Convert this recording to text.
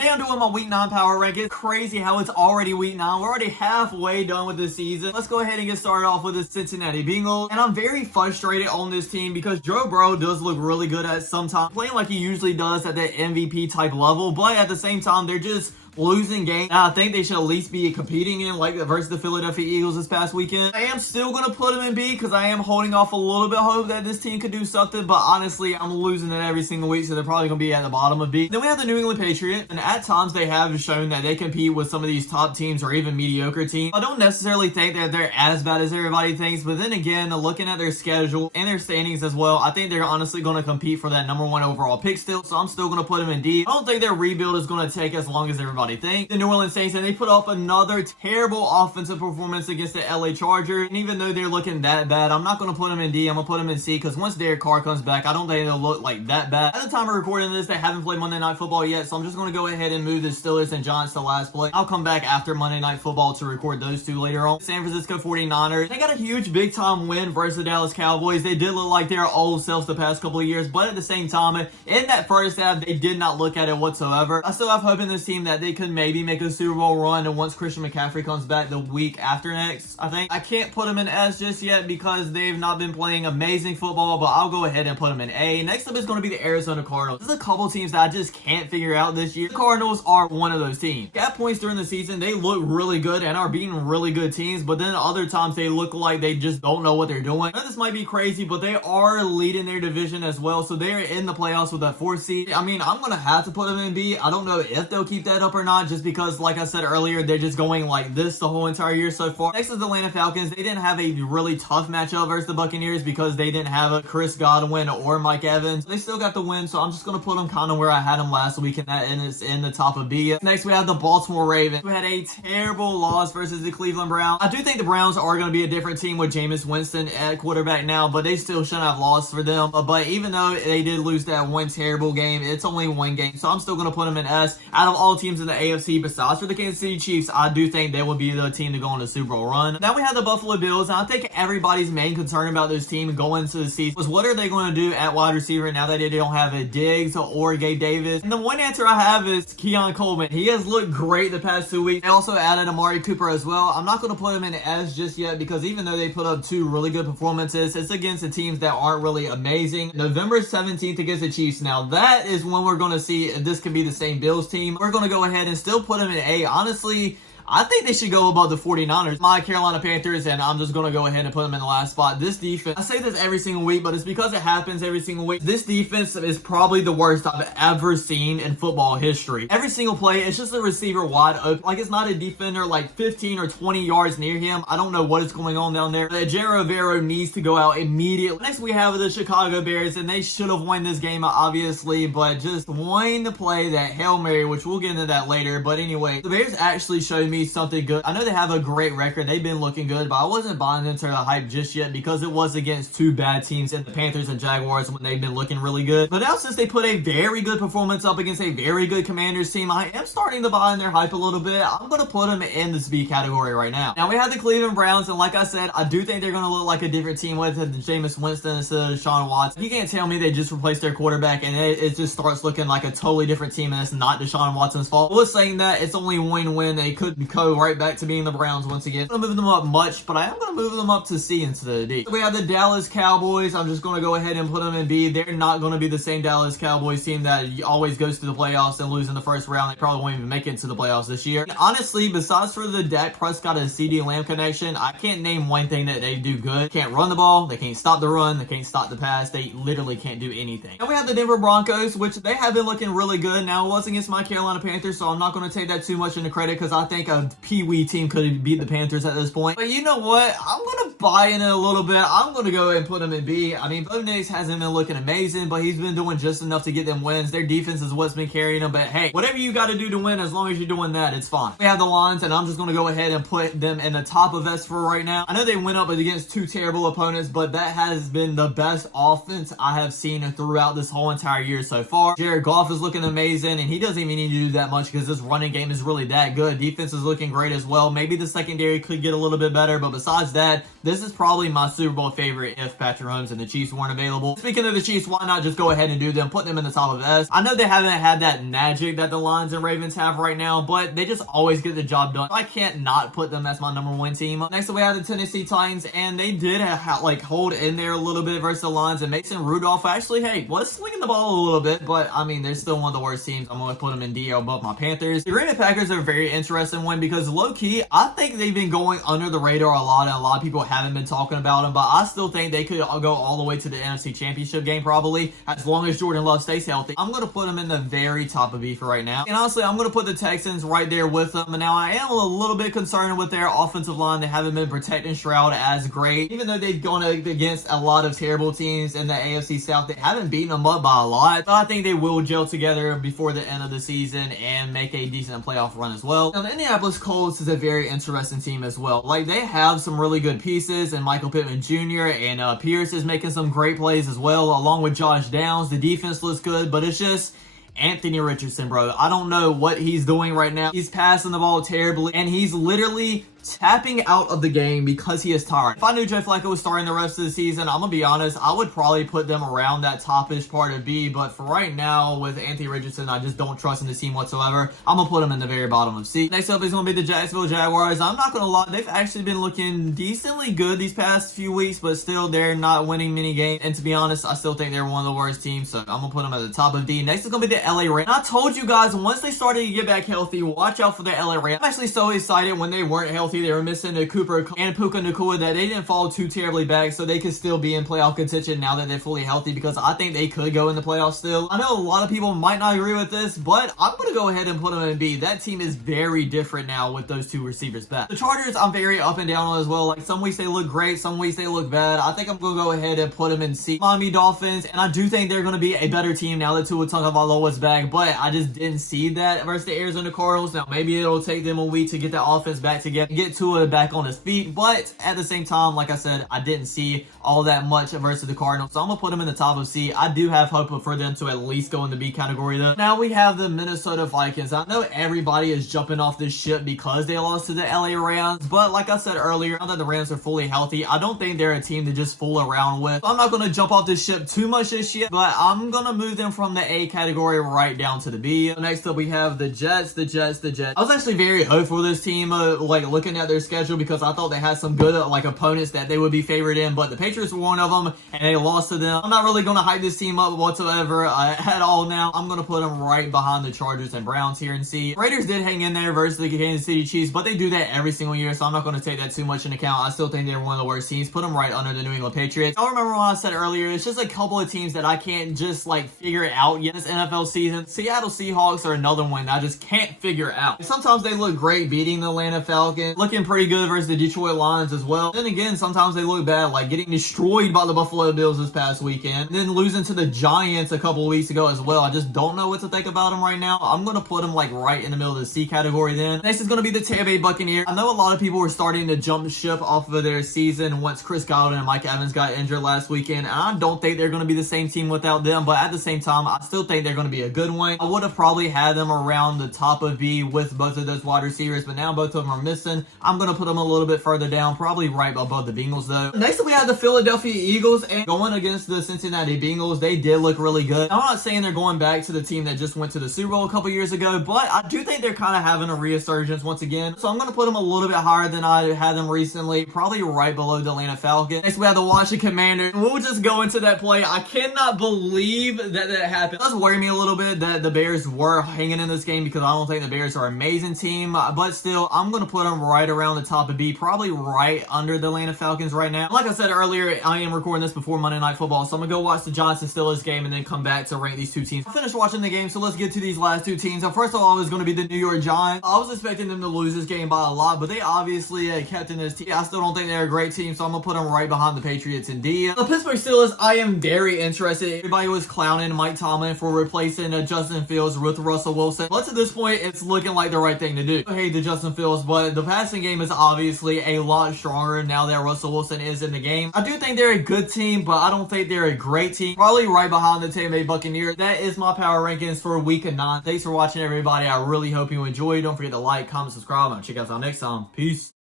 Today I'm doing my week 9 power ranking. It's crazy how it's already week 9. We're already halfway done with this season. Let's go ahead and get started off with the Cincinnati Bengals. And I'm very frustrated on this team because Joe Burrow does look really good at some time, playing like he usually does at that MVP type level, but at the same time they're just losing games I think they should at least be competing in, like versus the Philadelphia Eagles this past weekend. I am still going to put them in B because I am holding off a little bit of hope that this team could do something, but honestly, I'm losing it every single week, so they're probably going to be at the bottom of B. Then we have the New England Patriots, and at times they have shown that they compete with some of these top teams or even mediocre teams. I don't necessarily think that they're as bad as everybody thinks, but then again, looking at their schedule and their standings as well, I think they're honestly going to compete for that #1 overall pick still, so I'm still going to put them in D. I don't think their rebuild is going to take as long as everybody thinks. The New Orleans Saints, and they put up another terrible offensive performance against the LA Chargers, and even though they're looking that bad, I'm not going to put them in D. I'm going to put them in C because once Derek Carr comes back, I don't think they'll look like that bad. At the time of recording this, they haven't played Monday Night Football yet, so I'm just going to go ahead and move the Steelers and Giants to last play. I'll come back after Monday Night Football to record those two later on. San Francisco 49ers, they got a huge big time win versus the Dallas Cowboys. They did look like their old selves the past couple of years, but at the same time, in that first half, they did not look at it whatsoever. I still have hope in this team that they could maybe make a Super Bowl run, and once Christian McCaffrey comes back the week after next, I think. I can't put them in S just yet because they've not been playing amazing football, but I'll go ahead and put them in A. Next up is going to be the Arizona Cardinals. There's a couple teams that I just can't figure out this year. The Cardinals are one of those teams. At points during the season, they look really good and are beating really good teams, but then other times they look like they just don't know what they're doing. Now, this might be crazy, but they are leading their division as well, so they're in the playoffs with that 4th seed. I mean, I'm going to have to put them in B. I don't know if they'll keep that up or not, just because, like I said earlier, they're just going like this the whole entire year so far. Next is the Atlanta Falcons. They didn't have a really tough matchup versus the Buccaneers because they didn't have a Chris Godwin or Mike Evans. They still got the win, so I'm just going to put them kind of where I had them last week, and that is in the top of B. Next, we have the Baltimore Ravens, who had a terrible loss versus the Cleveland Browns. I do think the Browns are going to be a different team with Jameis Winston at quarterback now, but they still shouldn't have lost for them. But even though they did lose that one terrible game, it's only one game, so I'm still going to put them in S. Out of all teams in the AFC, besides for the Kansas City Chiefs, I do think they will be the team to go on the Super Bowl run. Now we have the Buffalo Bills, and I think everybody's main concern about this team going into the season was what are they going to do at wide receiver now that they don't have a Diggs or Gabe Davis. And the one answer I have is Keon Coleman. He has looked great the past 2 weeks. They also added Amari Cooper as well. I'm not going to put him in S just yet because even though they put up 2 really good performances, it's against the teams that aren't really amazing. November 17th against the Chiefs. Now that is when we're going to see if this could be the same Bills team. We're going to go ahead and still put him in A. Honestly, I think they should go above the 49ers, my Carolina Panthers, and I'm just going to go ahead and put them in the last spot. This defense, I say this every single week, but it's because it happens every single week. This defense is probably the worst I've ever seen in football history. Every single play, it's just a receiver wide open. Like, it's not a defender like 15 or 20 yards near him. I don't know what is going on down there. Ejiro Rivera needs to go out immediately. Next, we have the Chicago Bears, and they should have won this game, obviously, but just wanting to play that Hail Mary, which we'll get into that later. But anyway, the Bears actually showed me something good. I know they have a great record. They've been looking good, but I wasn't buying into the hype just yet because it was against 2 bad teams in the Panthers and Jaguars when they've been looking really good. But now since they put a very good performance up against a very good Commanders team, I am starting to buy in their hype a little bit. I'm going to put them in this B category right now. Now we have the Cleveland Browns, and like I said, I do think they're going to look like a different team with Jameis Winston instead of Deshaun Watson. You can't tell me they just replaced their quarterback and it just starts looking like a totally different team, and it's not Deshaun Watson's fault. Well, saying that, it's only one win. They could go right back to being the Browns once again. I'm going to move them up much, but I am going to move them up to C instead of D. So we have the Dallas Cowboys. I'm just going to go ahead and put them in B. They're not going to be the same Dallas Cowboys team that always goes to the playoffs and lose in the first round. They probably won't even make it to the playoffs this year. And honestly, besides for the Dak Prescott and CeeDee Lamb connection, I can't name one thing that they do good. Can't run the ball. They can't stop the run. They can't stop the pass. They literally can't do anything. And we have the Denver Broncos, which they have been looking really good. Now, it was against my Carolina Panthers, so I'm not going to take that too much into credit because I think a Pee-wee team could beat the Panthers at this point. But you know what? I'm going to buy in it a little bit. I'm going to go ahead and put them in B. I mean, Bo Nix hasn't been looking amazing, but he's been doing just enough to get them wins. Their defense is what's been carrying them. But hey, whatever you got to do to win, as long as you're doing that, it's fine. We have the Lions, and I'm just going to go ahead and put them in the top of S for right now. I know they went up against 2 terrible opponents, but that has been the best offense I have seen throughout this whole entire year so far. Jared Goff is looking amazing, and he doesn't even need to do that much because this running game is really that good. Defense is looking great as well. Maybe the secondary could get a little bit better, but besides that, the this is probably my Super Bowl favorite if Patrick Mahomes and the Chiefs weren't available. Speaking of the Chiefs, why not just go ahead and do them, put them in the top of S. I know they haven't had that magic that the Lions and Ravens have right now, but they just always get the job done. I can't not put them as my number one team. Next up, we have the Tennessee Titans, and they did hold in there a little bit versus the Lions, and Mason Rudolph actually, hey, was swinging the ball a little bit, but I mean, they're still one of the worst teams. I'm going to put them in DL above my Panthers. The Green Bay Packers are a very interesting one because low-key, I think they've been going under the radar a lot, and a lot of people haven't been talking about them, but I still think they could go all the way to the NFC Championship game probably, as long as Jordan Love stays healthy. I'm going to put them in the very top of B for right now. And honestly, I'm going to put the Texans right there with them. And now I am a little bit concerned with their offensive line. They haven't been protecting Stroud as great. Even though they've gone against a lot of terrible teams in the AFC South, they haven't beaten them up by a lot. But I think they will gel together before the end of the season and make a decent playoff run as well. Now, the Indianapolis Colts is a very interesting team as well. Like, they have some really good pieces, and Michael Pittman Jr. and Pierce is making some great plays as well, along with Josh Downs. The defense looks good, but it's just Anthony Richardson, bro. I don't know what he's doing right now. He's passing the ball terribly, and he's literally tapping out of the game because he is tired. If I knew Joe Flacco was starting the rest of the season, I'm gonna be honest, I would probably put them around that top-ish part of B, but for right now, with Anthony Richardson, I just don't trust in the team whatsoever. I'm gonna put them in the very bottom of C. Next up is gonna be the Jacksonville Jaguars. I'm not gonna lie, they've actually been looking decently good these past few weeks, but still, they're not winning many games, and to be honest, I still think they're one of the worst teams, so I'm gonna put them at the top of D. Next is gonna be the LA Rams. I told you guys, once they started to get back healthy, watch out for the LA Rams. I'm actually so excited when they weren't healthy. They were missing a Cooper and Puka Nacua that they didn't fall too terribly back, so they could still be in playoff contention now that they're fully healthy, because I think they could go in the playoffs still. I know a lot of people might not agree with this, but I'm going to go ahead and put them in B. That team is very different now with those two receivers back. The Chargers, I'm very up and down on as well. Like, some weeks they look great, some weeks they look bad. I think I'm going to go ahead and put them in C. Miami Dolphins, and I do think they're going to be a better team now that Tua Tagovailoa is back, but I just didn't see that versus the Arizona Cardinals. Now, maybe it'll take them a week to get the offense back together, get Tua back on his feet, but at the same time, like I said, I didn't see all that much versus the Cardinals, so I'm gonna put them in the top of C. I do have hope for them to at least go in the B category though. Now we have the Minnesota Vikings. I know everybody is jumping off this ship because they lost to the LA Rams, but like I said earlier, now that the Rams are fully healthy, I don't think they're a team to just fool around with. So I'm not gonna jump off this ship too much this year, but I'm gonna move them from the A category right down to the B. Next up, we have the Jets. I was actually very hopeful for this team, like looking at their schedule, because I thought they had some good opponents that they would be favored in, but the Patriots were one of them, and they lost to them. I'm not really going to hype this team up whatsoever at all now. I'm going to put them right behind the Chargers and Browns here and see. Raiders did hang in there versus the Kansas City Chiefs, but they do that every single year, so I'm not going to take that too much into account. I still think they're one of the worst teams. Put them right under the New England Patriots. I remember when I said earlier, it's just a couple of teams that I can't just figure it out yet this NFL season. Seattle Seahawks are another one that I just can't figure out. Sometimes they look great beating the Atlanta Falcons, looking pretty good versus the Detroit Lions as well. Then again, sometimes they look bad, like getting destroyed by the Buffalo Bills this past weekend, and then losing to the Giants a couple of weeks ago as well. I just don't know what to think about them right now. I'm going to put them right in the middle of the C category then. Next is going to be the Tampa Bay Buccaneers. I know a lot of people were starting to jump ship off of their season once Chris Godwin and Mike Evans got injured last weekend, and I don't think they're going to be the same team without them, but at the same time, I still think they're going to be a good one. I would have probably had them around the top of B with both of those wide receivers, but now both of them are missing. I'm going to put them a little bit further down, probably right above the Bengals though. Next we have the Philadelphia Eagles, and going against the Cincinnati Bengals, they did look really good. I'm not saying they're going back to the team that just went to the Super Bowl a couple years ago, but I do think they're kind of having a resurgence once again. So I'm going to put them a little bit higher than I had them recently, probably right below the Atlanta Falcons. Next we have the Washington Commanders. We'll just go into that play. I cannot believe that happened. It does worry me a little bit that the Bears were hanging in this game, because I don't think the Bears are an amazing team, but still, I'm going to put them right around the top of B, probably right under the Atlanta Falcons right now. Like I said earlier, I am recording this before Monday Night Football, so I'm going to go watch the Giants-Steelers game and then come back to rank these two teams. I finished watching the game, so let's get to these last two teams. So first of all, it's going to be the New York Giants. I was expecting them to lose this game by a lot, but they obviously kept in this team. I still don't think they're a great team, so I'm going to put them right behind the Patriots in D. The Pittsburgh Steelers, I am very interested. Everybody was clowning Mike Tomlin for replacing Justin Fields with Russell Wilson, but to this point, it's looking like the right thing to do. I hate the Justin Fields, but the passing game is obviously a lot stronger now that Russell Wilson is in the game. I do think they're a good team, but I don't think they're a great team. Probably right behind the Tampa Bay Buccaneers. That is my power rankings for week 9. Thanks for watching, everybody. I really hope you enjoyed. Don't forget to like, comment, subscribe, and check us out next time. Peace.